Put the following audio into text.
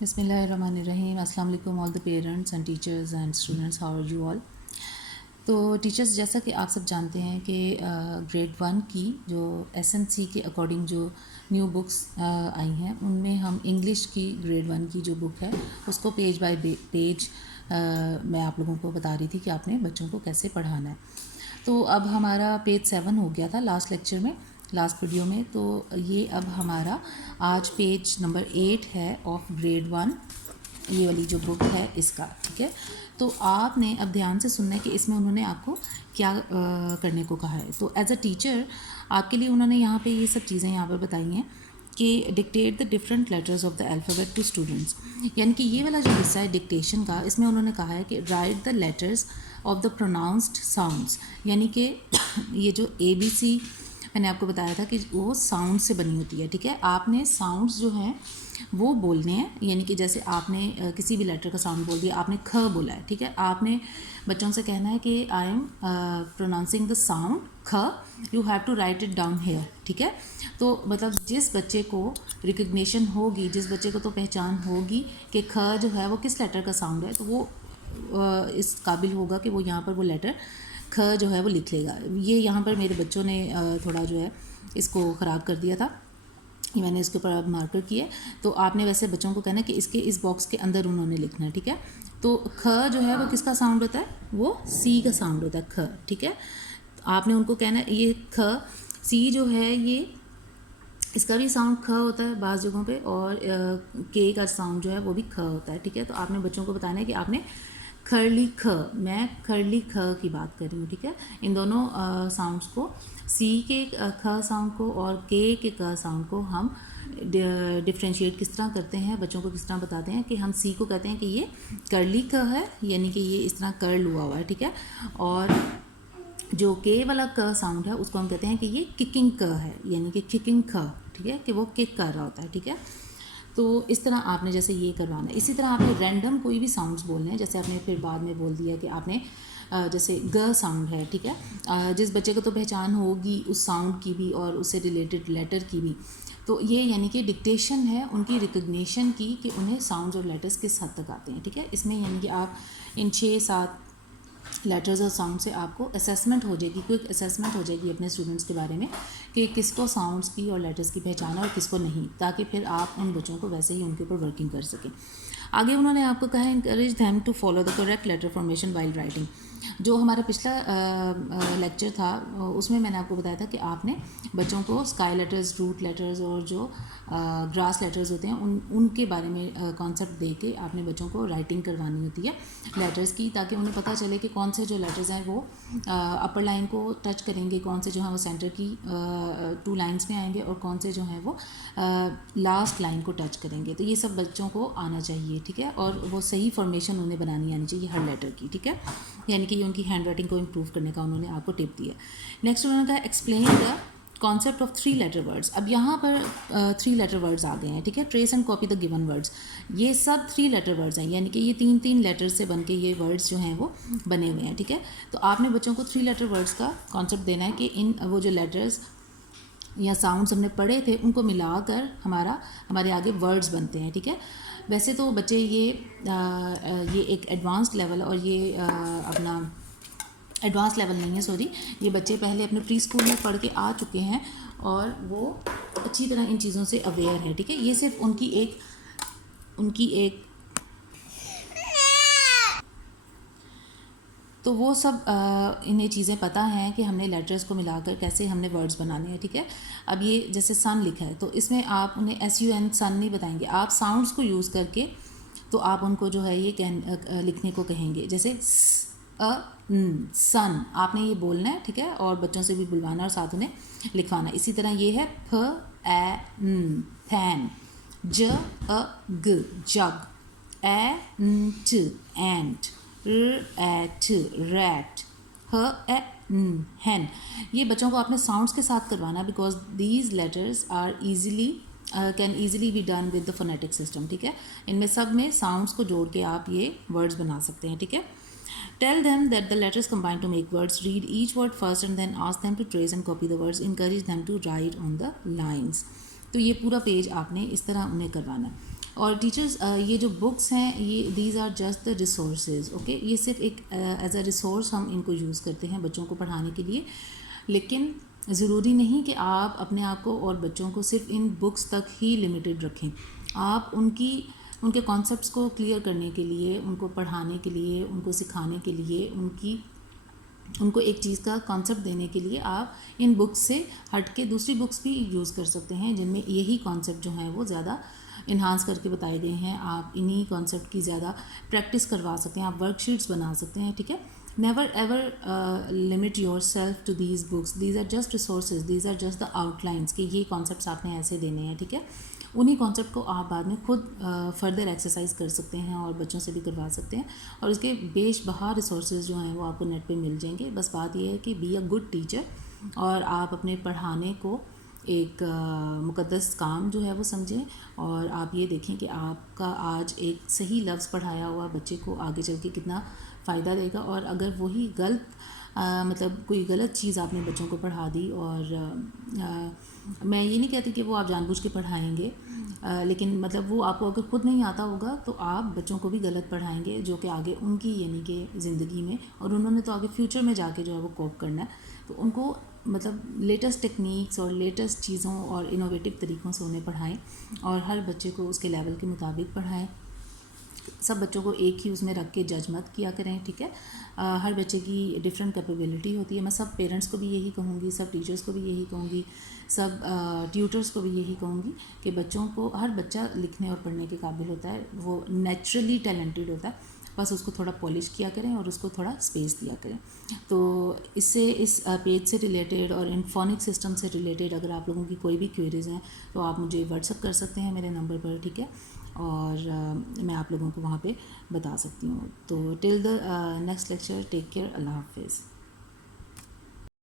बिस्मिल्लाहिर्रहमानिर्रहीम। अस्सलाम वालेकुम all the parents and teachers and students, how are you all. तो टीचर्स, जैसा कि आप सब जानते हैं कि ग्रेड 1 की जो एसएनसी के अकॉर्डिंग जो न्यू बुक्स आई हैं, उनमें हम इंग्लिश की ग्रेड 1 की जो बुक है उसको पेज बाय पेज मैं आप लोगों को बता रही थी कि आपने बच्चों को कैसे पढ़ाना है। तो अब हमारा पेज 7 हो गया था लास्ट लेक्चर में, लास्ट वीडियो में। तो ये अब हमारा आज पेज नंबर 8 है ऑफ ग्रेड 1, ये वाली जो बुक है इसका, ठीक है। तो आपने अब ध्यान से सुनना है कि इसमें उन्होंने आपको क्या करने को कहा है। तो एज अ टीचर आपके लिए उन्होंने यहाँ पे ये सब चीज़ें यहाँ पर बताई हैं कि dictate the different letters of the alphabet to students, यानी कि ये वाला जो हिस्सा है डिक्टेशन का, इसमें उन्होंने कहा है कि right the letters of the pronounced sounds, यानी कि ये जो ABC मैंने आपको बताया था कि वो साउंड से बनी होती है, ठीक है। आपने साउंड्स जो हैं वो बोलने हैं, यानी कि जैसे आपने किसी भी लेटर का साउंड बोल दिया, आपने ख बोला है, ठीक है। आपने बच्चों से कहना है कि I am pronouncing the sound ख, you have to write it down here, ठीक है। तो मतलब जिस बच्चे को रिकग्निशन होगी, जिस बच्चे को तो पहचान होगी कि ख जो है वो किस लेटर का साउंड है, तो वो इस काबिल होगा कि वो यहाँ पर वो लेटर ख जो है वो लिख लेगा। ये यहाँ पर मेरे बच्चों ने थोड़ा जो है इसको ख़राब कर दिया था, मैंने इसके ऊपर अब मार्कर किए। तो आपने वैसे बच्चों को कहना है कि इसके इस बॉक्स के अंदर उन्होंने लिखना है, ठीक है। तो ख जो है वो किसका साउंड होता है, वो सी का साउंड होता है, ख, ठीक है। आपने उनको कहना है ये ख, सी जो है ये इसका भी साउंड ख होता है बाज़ जगहों पे, और के का साउंड जो है वो भी ख होता है, ठीक है। तो आपने बच्चों को बताना है कि आपने खरली ख, मैं खरली ख की बात कर रही हूँ, ठीक है। इन दोनों साउंड्स को, सी के ख साउंड को और के क साउंड को हम डिफ्रेंशिएट किस तरह करते हैं, बच्चों को किस तरह बताते हैं कि हम सी को कहते हैं कि ये करली क है, यानी कि ये इस तरह कर्ल हुआ हुआ है, ठीक है। और जो के वाला क साउंड है उसको हम कहते हैं कि ये किकिंग क है, यानी कि किकिंग ख, ठीक है, कि वो किक कर रहा होता है, ठीक है। तो इस तरह आपने जैसे ये करवाना है। इसी तरह आपने रैंडम कोई भी साउंड्स बोलने हैं, जैसे आपने फिर बाद में बोल दिया कि आपने जैसे ग साउंड है, ठीक है। जिस बच्चे को तो पहचान होगी उस साउंड की भी और उससे रिलेटेड लेटर की भी, तो ये यानी कि डिक्टेशन है उनकी रिकग्निशन की कि उन्हें साउंड्स और लेटर्स किस हद तक आते हैं, ठीक है। इसमें यानी कि आप इन 6-7 लेटर्स और साउंड से आपको असेसमेंट हो जाएगी, क्विक असेसमेंट हो जाएगी अपने स्टूडेंट्स के बारे में कि किसको साउंड्स की और लेटर्स की पहचान है और किसको नहीं, ताकि फिर आप उन बच्चों को वैसे ही उनके ऊपर वर्किंग कर सकें। आगे उन्होंने आपको कहा encourage them to follow the correct letter formation while writing. जो हमारा पिछला लेक्चर था उसमें मैंने आपको बताया था कि आपने बच्चों को स्काई लेटर्स, रूट लेटर्स और जो ग्रास लेटर्स होते हैं उनके बारे में कॉन्सेप्ट दे के आपने बच्चों को राइटिंग करवानी होती है लेटर्स की, ताकि उन्हें पता चले कि कौन से जो लेटर्स हैं वो अपर लाइन को टच करेंगे, कौन से जो हैं वो सेंटर की 2 लाइन्स में आएंगे और कौन से जो हैं वो लास्ट लाइन को टच करेंगे। तो ये सब बच्चों को आना चाहिए, ठीक है। और वो सही फॉर्मेशन उन्हें बनानी आनी चाहिए हर लेटर की, ठीक है। यानी कि ये उनकी हैंड राइटिंग को इम्प्रूव करने का उन्होंने आपको टिप दिया। नेक्स्ट उन्होंने कहा explain the concept of 3 letter words. अब यहाँ पर 3 लेटर वर्ड्स आ गए हैं, ठीक है। Trace and copy the given words, ये सब 3 लेटर वर्ड्स हैं, यानी कि ये 3-3 लेटर से बन के ये वर्ड्स जो हैं वो बने हुए हैं, ठीक है। तो आपने बच्चों को 3 लेटर वर्ड्स का कॉन्सेप्ट देना है कि इन वो जो लेटर्स या साउंड्स हमने पढ़े थे उनको मिलाकर हमारे आगे वर्ड्स बनते हैं, ठीक है। वैसे तो बच्चे ये एक एडवांस्ड लेवल, और ये अपना एडवांस लेवल नहीं है, सॉरी, ये बच्चे पहले अपने प्री स्कूल में पढ़ के आ चुके हैं और वो अच्छी तरह इन चीज़ों से अवेयर है, ठीक है। ये सिर्फ उनकी एक तो वो सब इन्हें चीज़ें पता हैं कि हमने लेटर्स को मिलाकर कैसे हमने वर्ड्स बनाने हैं, ठीक है। अब ये जैसे सन लिखा है तो इसमें आप उन्हें SUN सन नहीं बताएंगे, आप साउंड्स को यूज़ करके तो आप उनको जो है ये लिखने को कहेंगे, जैसे सन आपने ये बोलना है, ठीक है, और बच्चों से भी बुलवाना और साथ उन्हें लिखवाना। इसी तरह ये है फ ए न फैन, ज अ ग जग, ए न ट एंट, रैट रैट, ह ए न हैन। ये बच्चों को आपने साउंड्स के साथ करवाना because these letters are easily can easily be done with the phonetic system, ठीक है। इनमें सब में साउंड्स को जोड़ के आप ये वर्ड्स बना सकते हैं, ठीक है। Tell them that the letters combine to make words. Read each word first and then ask them to trace and copy the words. Encourage them to write on the lines. तो ये पूरा page आपने इस तरह उन्हें करवाना है। اور ٹیچرز یہ جو بکس ہیں یہ these are just the resources, okay, یہ صرف ایک ایز اے ریسورس ہم ان کو یوز کرتے ہیں بچوں کو پڑھانے کے لیے، لیکن ضروری نہیں کہ آپ اپنے آپ کو اور بچوں کو صرف ان بکس تک ہی لمیٹڈ رکھیں. آپ ان کے کانسیپٹس کو کلیئر کرنے کے لیے، ان کو پڑھانے کے لیے، ان کو سکھانے کے لیے، ان کو ایک چیز کا کانسیپٹ دینے کے لیے آپ ان بکس سے ہٹ کے دوسری بکس بھی یوز کر سکتے ہیں جن میں یہی کانسیپٹ جو ہیں وہ زیادہ انہانس کر کے بتائے گئے ہیں. آپ انہی کانسیپٹ کی زیادہ پریکٹس کروا سکتے ہیں، آپ ورک شیٹس بنا سکتے ہیں. ٹھیک ہے، never ever limit yourself to these books, these are just resources, these are just the آؤٹ لائنس کہ یہ کانسیپٹس آپ نے ایسے دینے ہیں. ٹھیک ہے، انہی کانسیپٹ کو آپ بعد میں خود فردر ایکسرسائز کر سکتے ہیں اور بچوں سے بھی کروا سکتے ہیں، اور اس کے بیش بہا ریسورسز جو ہیں وہ آپ کو نیٹ پہ مل جائیں گے. بس بات یہ ہے کہ بی اے گڈ ٹیچر، اور آپ اپنے پڑھانے کو ایک مقدس کام جو ہے وہ سمجھیں، اور آپ یہ دیکھیں کہ آپ کا آج ایک صحیح لفظ پڑھایا ہوا بچے کو آگے چل کے کتنا فائدہ دے گا. اور اگر وہی مطلب کوئی غلط چیز آپ نے بچوں کو پڑھا دی، اور میں یہ نہیں کہتی کہ وہ آپ جان بوجھ کے پڑھائیں گے، لیکن مطلب وہ آپ کو اگر خود نہیں آتا ہوگا تو آپ بچوں کو بھی غلط پڑھائیں گے، جو کہ آگے ان کی یعنی کہ زندگی میں، اور انہوں نے تو آگے فیوچر میں جا کے جو ہے وہ کوپ کرنا ہے، تو ان کو مطلب لیٹسٹ ٹیکنیکس اور لیٹسٹ چیزوں اور انوویٹو طریقوں سے انہیں پڑھائیں، اور ہر بچے کو اس کے لیول کے مطابق پڑھائیں. سب بچوں کو ایک ہی اس میں رکھ کے جج مت کیا کریں. ٹھیک ہے، ہر بچے کی ڈفرینٹ کیپیبلٹی ہوتی ہے. میں سب پیرنٹس کو بھی یہی کہوں گی، سب ٹیچرس کو بھی یہی کہوں گی، سب ٹیوٹرس کو بھی یہی کہوں گی کہ بچوں کو، ہر بچہ لکھنے اور پڑھنے کے قابل ہوتا ہے، وہ نیچرلی ٹیلنٹڈ ہوتا ہے، بس اس کو تھوڑا پالش کیا کریں اور اس کو تھوڑا اسپیس دیا کریں. تو اس پیج سے ریلیٹڈ اور ان فونک سسٹم سے ریلیٹڈ اگر آپ لوگوں کی کوئی بھی کوئریز ہیں تو آپ مجھے واٹس اپ کر سکتے ہیں میرے نمبر پر. ٹھیک ہے، اور میں آپ لوگوں کو وہاں پہ بتا سکتی ہوں. تو till the next lecture, take care, اللہ حافظ.